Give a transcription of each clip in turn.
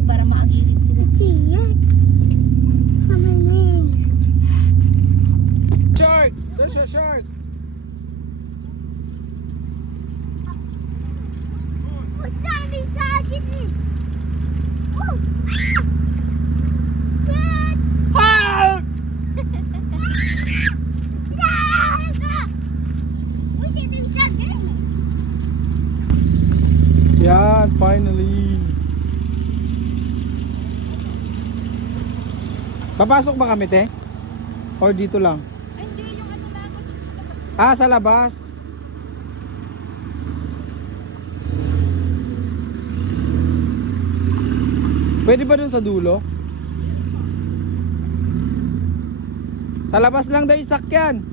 Ay, para maagilid sila. Shark! There's a shark! Ah! Yan, finally. Papasok ba kami, te? Or dito lang? Ay, hindi. Yung ano na ako sa labas. Ah, sa labas. Pwede ba dun sa dulo? Sa labas lang daw yung sakyan.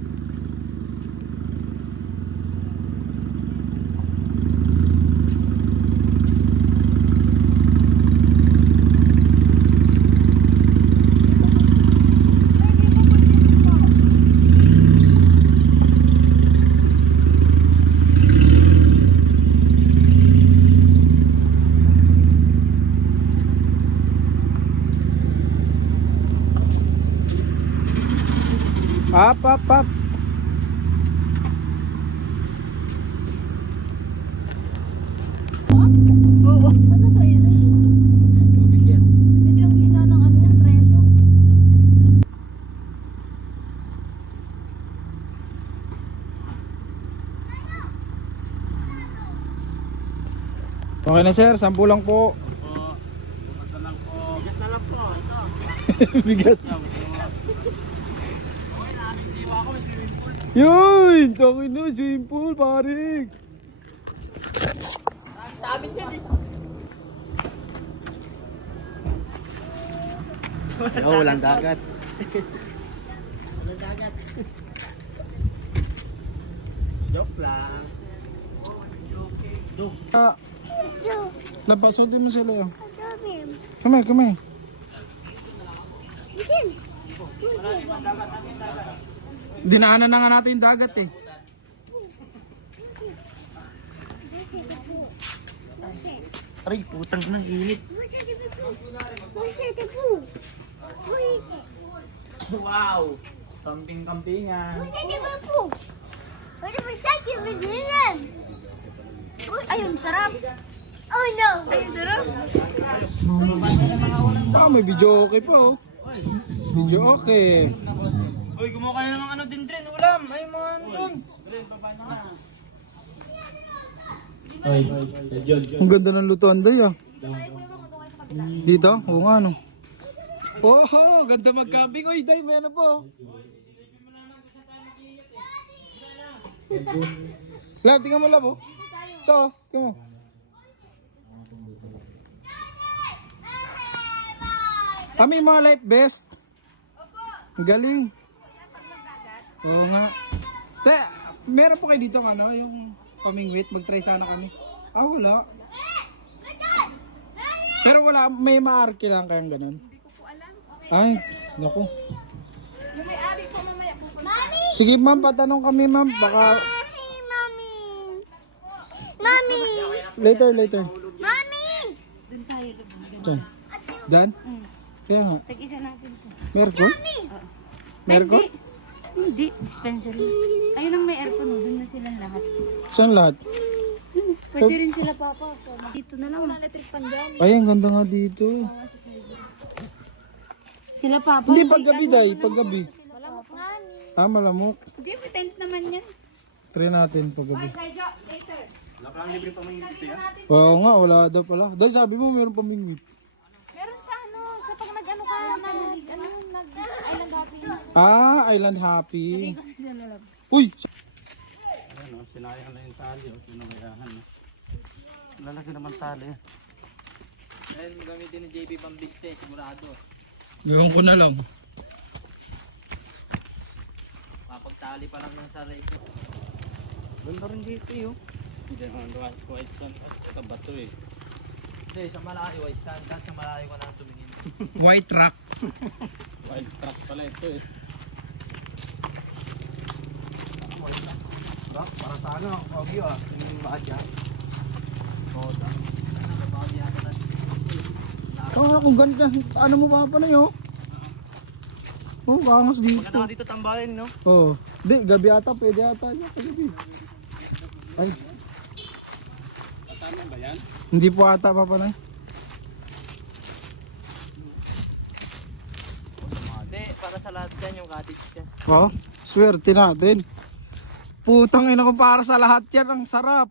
Up, up, up. Oo. Ano sa ere? Tubig yan. Ito yung hina ng ano yan, treso. Okay na sir, 10 lang po. Bukas na lang po. Bigas na lang po. Ito. Bigas. Okay, nakakitiwa ako. May swimming pool. Yun! Tangin na, swimming pool, paring. Sa amin yan eh. Oo, walang dagat. Walang dagat. Joke lang. Ah, lapasutin mo sila. Come here, come here. Dinaanan na nga natin yung dagat eh. Aray, putang ng init. Wow! Camping-campingan. Ay, ang sarap. Oh no! Ay, ang sarap. Ah, may video okay pa oh. Video okay. Uy, kumuha ka na ng ano din drin, ulam. Ay, mga ano dun. Ang ganda ng lutuan day ah. Dito? Oo nga no. Oh, ganda mag-camping. Oy, day, may ano po. Lab, tingnan mo lab oh. Ito, tingnan mo. Kami mga life best. Ang galing. Oo nga. Te, meron po kayo dito ano, yung pamingwit. Mag-try sana kami. Ah, wala. Pero wala, may maarki lang kayang ganun. Hindi ko po alam. Ay, naku. Yung may-ari ko mamaya pupunta. Sige ma'am, patanong kami ma'am. Baka Mami! later. Mami! Doon tayo. Diyan. Diyan? Kaya nga. Tag-isa natin to. Merkul? Merkul? Hindi. Dispensary. Ayun ang may aircon. Doon na silang lahat. Saan lahat? Pwede rin sila papa. Dito na lang. Electric pan dyan. Ay, ang ganda nga dito. Sila papa. Hindi, paggabi day. Paggabi. Malamok nga. Ah, malamok. Hindi, may tent naman yan. Try natin paggabi. Saijo, later. Wala pa lang libre pa mga dito yan. Oo nga, wala daw pala. Dahil sabi mo, meron pamingwit. Meron sa ano, sa pag nag-ano ka, nag-island hopping. Ah, Island Happy. Hindi ko siya nalab. Uy! Ayan o, sinayang na yung tali o sinumayahan. Lalaki naman tali. Ayun, gamitin ni JB Pambiste, sigurado. Iwan ko na lang. Mapagtali pa lang ng saray ko. Ganda rin dito eh. Hindi naman white sand at ito bato eh. Hindi, sa malayo white sand. Dahil sa malayo ko na tumingin. White rock. Wild truck pala ito eh. Para sa ano, Ogyo ah. Yung maadya. Ano ba ako yata na? Oo, kung ganda. Ano mo pa pa na yun? Oh, bangas dito. Maganda ka dito tambahin, no? Oh, di, gabi ata, pwede ata niya kagabi. Ay, Tama ba yan? hindi po ata papanay. Hindi, para sa lahat dyan yung cottage dyan. Oh, swerte natin. Putang ina ko, para sa lahat yan, ang sarap.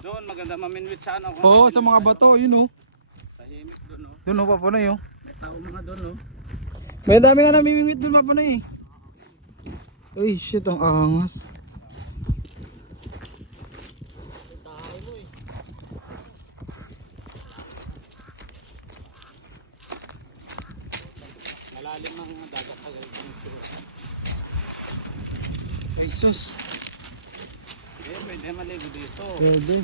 Doon, maganda maminwit sa ano. Oo, sa mga bato, yun oh. Tahimik doon, no? Yun oh, papanay oh. May tao mga doon, no? May dami nga namimingwit doon papanay eh. Uy, shit, ang angas. Malalim ang dagat sa Jesus. Eh, pwede maligo dito. Pwede.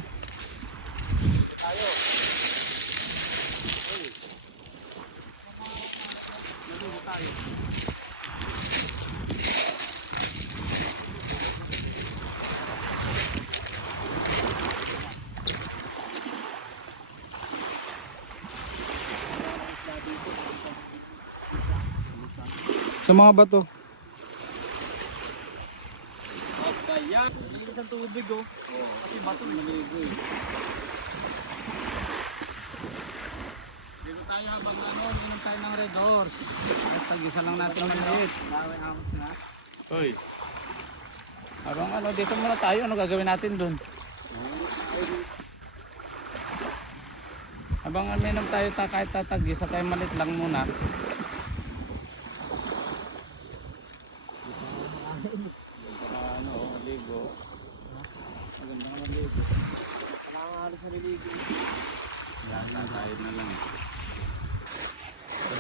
Sa mga bato. Yan. Linis ang tubig oh. Kasi bato naligo eh. Dito tayo habang ano, inom tayo ng Red Horse. At tag-isa lang natin maliit. Hoy. Habang ano, dito muna tayo. Ano gagawin natin dun? Habang uminom tayo kahit tatag-isa tayo maliit lang muna. Ano, ligo. Maganda naman ligo. Nakakahalos na niligo. Yan na, tayo na lang.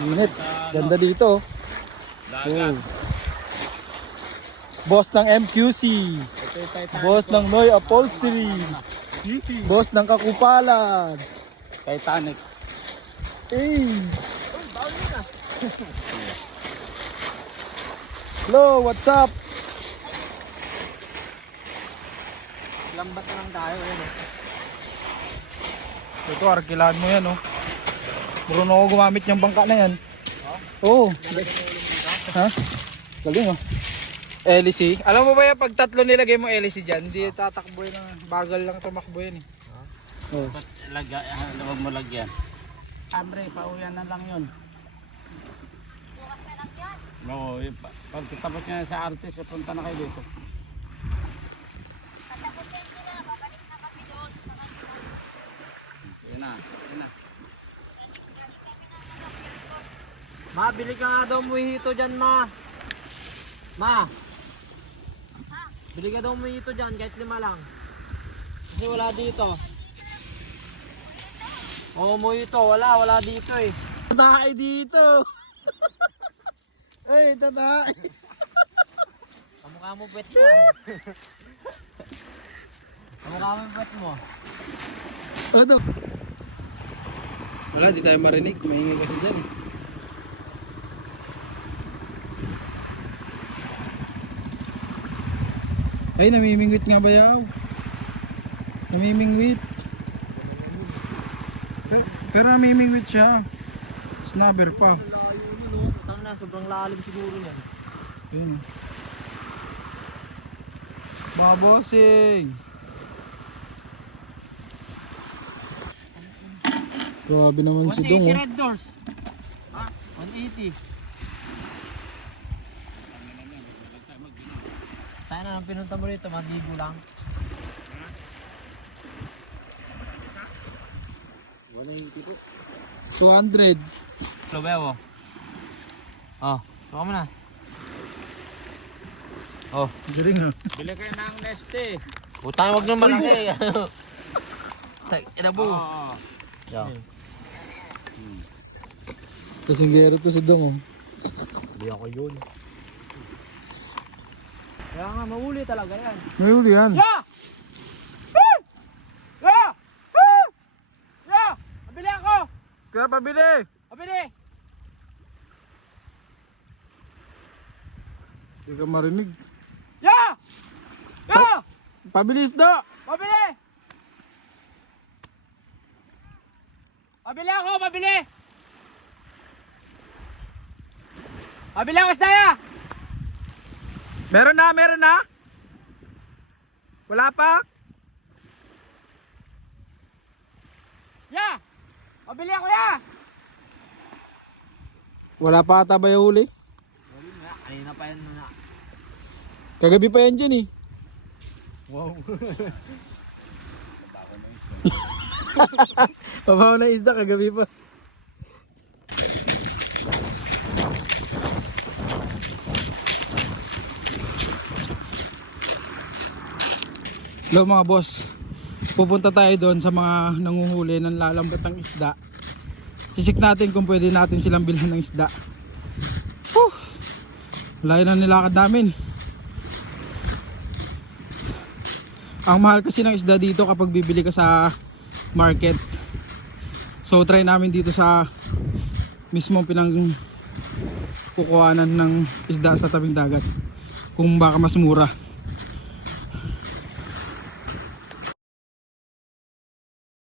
Init. Ganda dito. Dagat. Oh. Boss ng MQC. Boss ng Noy Upholstery. Boss ng Kakupalan. Titanic. Hey. Hello, what's up? Lambat na lang tayo eh. Ito, arkilahan mo yan, oh. Marunong ako gumamit ng bangka na yan. Oo. Oh. Ha? Galing, oh. LEC. Alam mo ba yan, pag tatlo nilagay mo LEC dyan, hindi tatakbo yan. Bagal lang tumakbo yan, eh. Oh. Ba't huwag mo lagyan? Abre, pauwian na lang yun. Bukas na lang yan? Oo, pag tapos nyo sa artist, punta na kayo dito. Patapusin ko na, babalik na kami doon sa kanila. Yun na, yun na. Ma, bili ka nga daw mojito dyan ma. Ma. Bili ka daw mojito dyan kahit 5 lang. Kasi wala dito. Oo, mojito. Wala dito eh. Tatay dito! Ay, tatay! Kamukha mo pet mo. Kamukha mo pet mo. Ano? Wala, di tayo marinig. Maingay kasi dyan. Ay, namimingwit nga ba yaw? Namimingwit. Pero namimingwit siya. Snubber pa. Tang na, sobrang lalim siguro niyan. Ayun. Babosing! Grabe naman si Dong, 180 oh. red doors. Ha? 180. Tayo na lang pinunta mo rito, madigo lang. 180 po. 200. Slobewo. Oh, suka mo na. Oh, Galing, ha? Bili kayo ng Neste. utang wag naman malaki. Inabo. Oo. Yeah. Kasinggero to sa Dong, oh. Hindi ako yun. Kaya nga, mahuli talaga yan. May huli yan. Yeah! Yeah! Yeah! Pabili ako! Kaya pabili! Pabili! Hindi ka marinig. Yeah! Yeah! Pabili isda! Pabili! Pabili ako, pabili! Pabili ako, Staya! Meron na? Wala pa? Ya! Pabili ako, ya! Wala pa ata ba yung huli? Kanina pa yan na. Kagabi pa yan dyan eh. Wow. Mabaho na isda kagabi pa. Hello mga boss. Pupunta tayo doon sa mga nanguhuli ng lalambot ng isda. Sisik natin kung pwede natin silang bilhan ng isda. Layo na nilakad namin. Ang mahal kasi ng isda dito kapag bibili ka sa market. So try namin dito sa mismong kukuhanan ng isda sa tabing dagat. Kung baka mas mura.